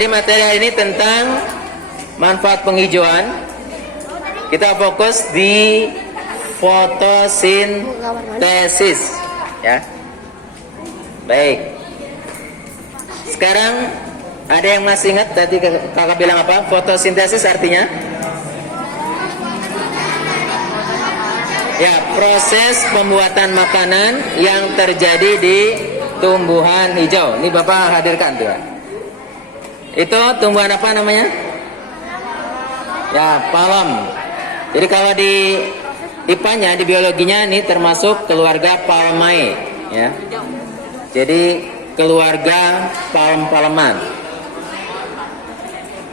Jadi materi hari ini tentang manfaat penghijauan. Kita fokus di fotosintesis, ya. Baik. Sekarang ada yang masih ingat tadi kakak bilang apa? Fotosintesis artinya? Ya, proses pembuatan makanan yang terjadi di tumbuhan hijau. Ini Bapak hadirkan tuh. Itu tumbuhan apa namanya? Ya, palem. Jadi kalau di IPA-nya, di biologinya ini termasuk keluarga Palmae, ya. Jadi keluarga palem-paleman.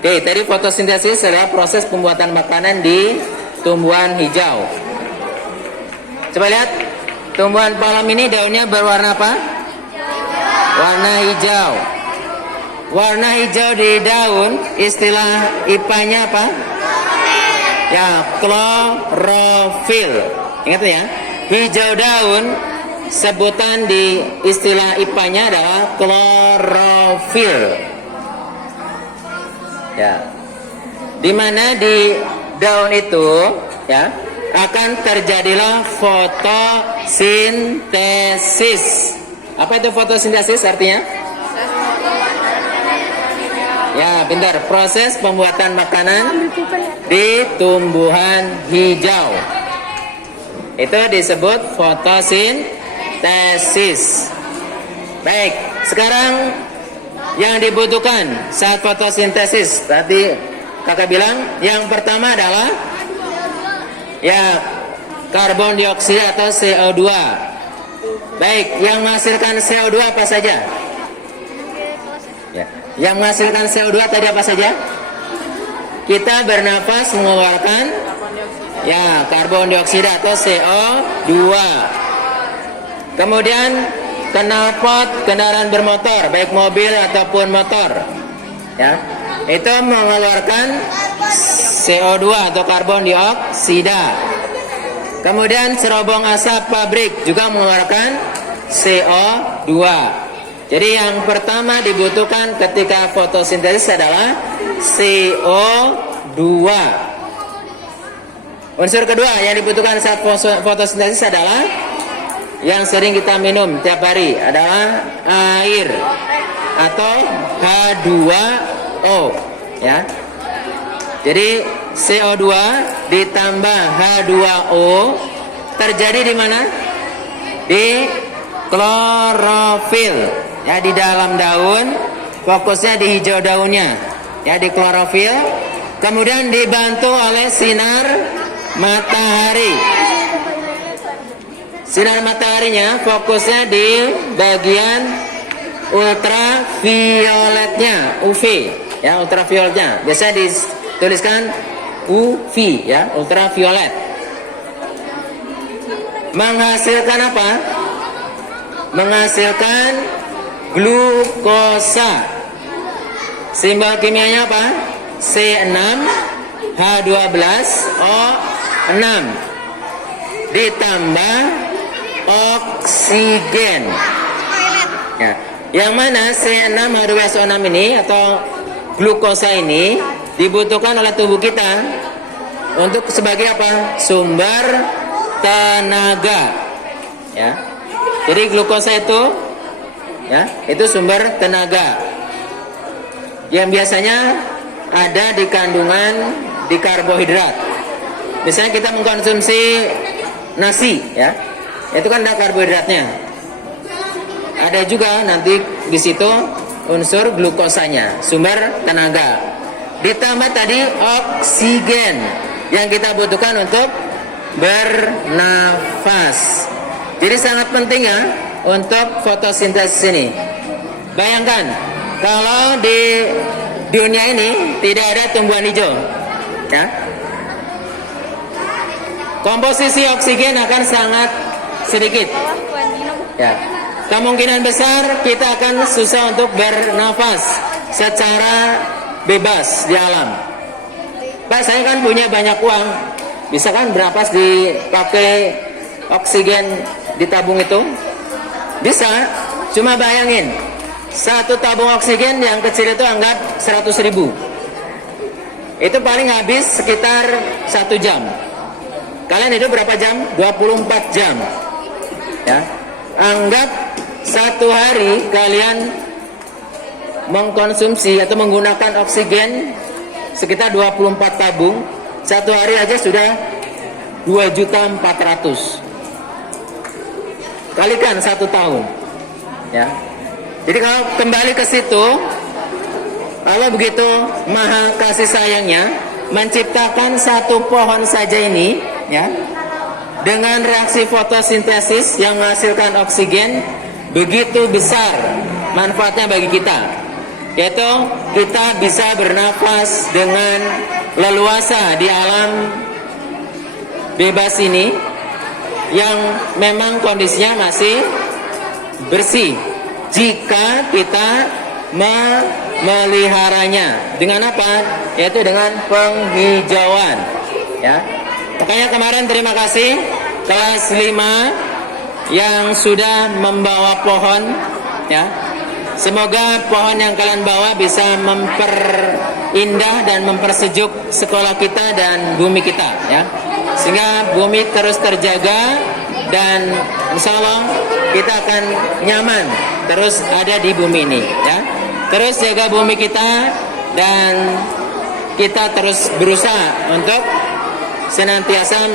Oke, tadi fotosintesis adalah proses pembuatan makanan di tumbuhan hijau. Coba lihat, tumbuhan palem ini daunnya berwarna apa? Warna hijau. Warna hijau di daun, istilah IPA-nya apa? Ya, klorofil. Ingat ya, hijau daun, sebutan di istilah IPA-nya adalah klorofil. Ya, dimana di daun itu, ya, akan terjadilah fotosintesis. Apa itu fotosintesis artinya? Ya, bentar. Proses pembuatan makanan di tumbuhan hijau. Itu disebut fotosintesis. Baik, sekarang yang dibutuhkan saat fotosintesis, tadi kakak bilang yang pertama adalah ya karbon dioksida atau CO2. Baik, yang menghasilkan CO2 apa saja? Ya. Yang menghasilkan CO2 tadi apa saja? Kita bernapas mengeluarkan ya karbon dioksida atau CO2. Kemudian knalpot kendaraan bermotor, baik mobil ataupun motor, ya, itu mengeluarkan CO2 atau karbon dioksida. Kemudian cerobong asap pabrik juga mengeluarkan CO2. Jadi yang pertama dibutuhkan ketika fotosintesis adalah CO2. Unsur kedua yang dibutuhkan saat fotosintesis adalah yang sering kita minum tiap hari adalah air atau H2O, ya. Jadi CO2 ditambah H2O terjadi di mana? Di klorofil. Ya, di dalam daun, fokusnya di hijau daunnya, ya, di klorofil. Kemudian dibantu oleh sinar matahari. Sinar mataharinya fokusnya di bagian ultravioletnya, UV, ya, ultravioletnya. Biasanya dituliskan UV, ya, ultraviolet. Menghasilkan apa? Menghasilkan glukosa. Simbol kimianya apa? C6H12O6 ditambah oksigen. Ya, yang mana C6H12O6 ini atau glukosa ini dibutuhkan oleh tubuh kita untuk sebagai apa? Sumber tenaga. Ya. Jadi glukosa itu, ya, itu sumber tenaga yang biasanya ada di kandungan di karbohidrat. Misalnya kita mengkonsumsi nasi, ya, itu kan ada karbohidratnya. Ada juga nanti di situ unsur glukosanya, sumber tenaga. Ditambah tadi oksigen yang kita butuhkan untuk bernafas. Jadi sangat penting ya untuk fotosintesis ini. Bayangkan kalau di dunia ini tidak ada tumbuhan hijau, ya, komposisi oksigen akan sangat sedikit. Ya, kemungkinan besar kita akan susah untuk bernafas secara bebas di alam. Pak, saya kan punya banyak uang, bisa kan bernapas dipakai oksigen ditabung itu? Bisa, cuma bayangin satu tabung oksigen yang kecil itu anggap 100.000. Itu paling habis sekitar 1 jam. Kalian hidup berapa jam? 24 jam. Ya. Anggap satu hari kalian mengkonsumsi atau menggunakan oksigen sekitar 24 tabung. Satu hari aja sudah 2.400.000. Kalikan 1 tahun. Ya. Jadi kalau kembali ke situ, Allah begitu maha kasih sayangnya menciptakan satu pohon saja ini, ya, dengan reaksi fotosintesis yang menghasilkan oksigen begitu besar manfaatnya bagi kita, yaitu kita bisa bernafas dengan leluasa di alam bebas ini yang memang kondisinya masih bersih jika kita memeliharanya. Dengan apa? Yaitu dengan penghijauan, ya. Makanya kemarin terima kasih kelas 5 yang sudah membawa pohon, ya. Semoga pohon yang kalian bawa bisa memperindah dan mempersejuk sekolah kita dan bumi kita, ya. Sehingga bumi terus terjaga dan insya Allah kita akan nyaman terus ada di bumi ini, ya. Terus jaga bumi kita dan kita terus berusaha untuk senantiasa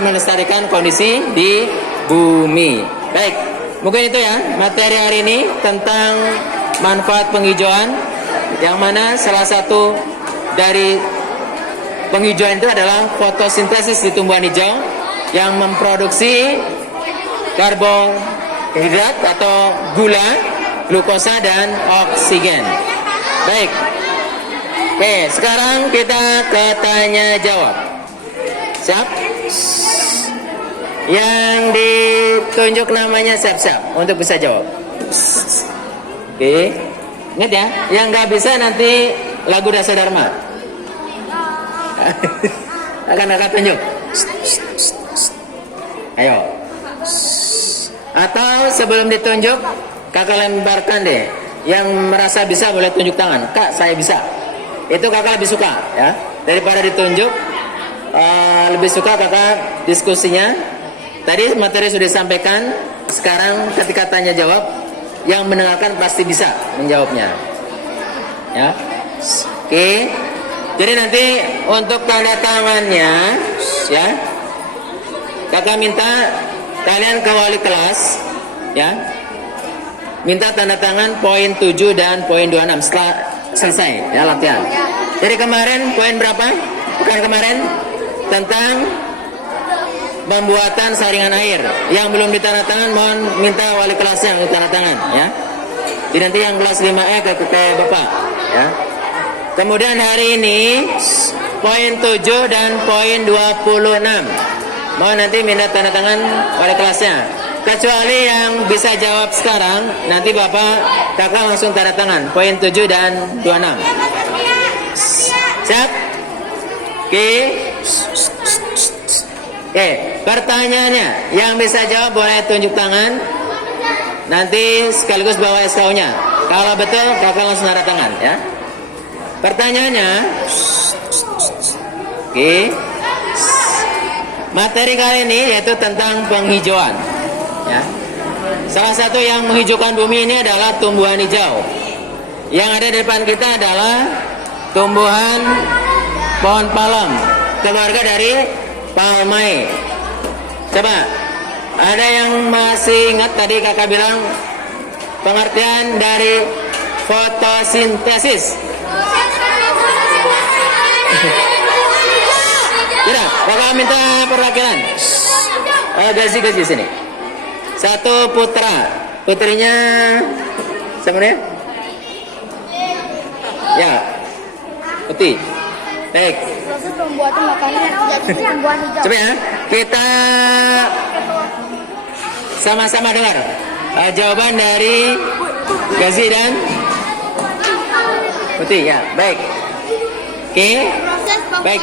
melestarikan kondisi di bumi. Baik, mungkin itu ya materi hari ini tentang manfaat penghijauan, yang mana salah satu dari penghijauan itu adalah fotosintesis di tumbuhan hijau yang memproduksi karbohidrat atau gula, glukosa dan oksigen. Baik. Oke, sekarang kita ke tanya jawab. Siap? Yang ditunjuk namanya siap-siap untuk bisa jawab. Oke. Ingat ya, yang nggak bisa nanti lagu Dasa Dharma. akan tunjuk. Ayo. Atau sebelum ditunjuk, kakak lemparkan deh. Yang merasa bisa boleh tunjuk tangan. Kak, saya bisa. Itu kakak lebih suka, ya. Daripada ditunjuk, lebih suka kakak diskusinya. Tadi materi sudah disampaikan. Sekarang ketika tanya jawab, yang mendengarkan pasti bisa menjawabnya. Ya. Oke. Jadi nanti untuk tanda tangannya, ya, kakak minta kalian ke wali kelas, ya, minta tanda tangan poin 7 dan poin 26 setelah selesai, ya, latihan. Jadi kemarin poin berapa? Bukan kemarin, tentang pembuatan saringan air. Yang belum ditanda tangan mohon minta wali kelasnya yang ditanda tangan, ya. Jadi nanti yang kelas 5E ke Bapak, ya. Kemudian hari ini poin 7 dan poin 26 mohon nanti minta tanda tangan wali kelasnya. Kecuali yang bisa jawab sekarang, nanti Bapak kakak langsung tanda tangan poin 7 dan 26. Siap? Oke. Oke, pertanyaannya yang bisa jawab boleh tunjuk tangan. Nanti sekaligus bawa SKU-nya. Kalau betul kakak langsung tanda tangan, ya. Pertanyaannya, oke, materi kali ini yaitu tentang penghijauan, ya. Salah satu yang menghijaukan bumi ini adalah tumbuhan hijau. Yang ada di depan kita adalah tumbuhan pohon palem, keluarga dari Palmae. Coba, ada yang masih ingat tadi kakak bilang pengertian dari fotosintesis? Tidak, kakak minta perwakilan. Gaji sini. Satu putra, putrinya siapa ya? Ya, Putih. Baik. Proses pembuatan makanan yang terjadi di tumbuhan hijau. Coba ya, kita sama-sama dengar jawaban dari Gazi dan Putih, ya. Baik. Oke. Proses Baik.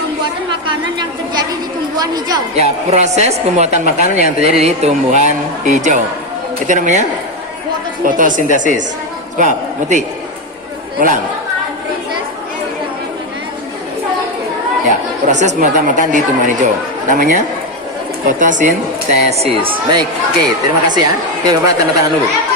pembuatan makanan yang terjadi di tumbuhan hijau. Ya, proses pembuatan makanan yang terjadi di tumbuhan hijau. Itu namanya Fotosintesis. Coba, Muti. Ulang. Ya, proses pembuatan di tumbuhan hijau. Namanya fotosintesis. Baik, oke, terima kasih ya. Oke, Bapak tanda tangan dulu.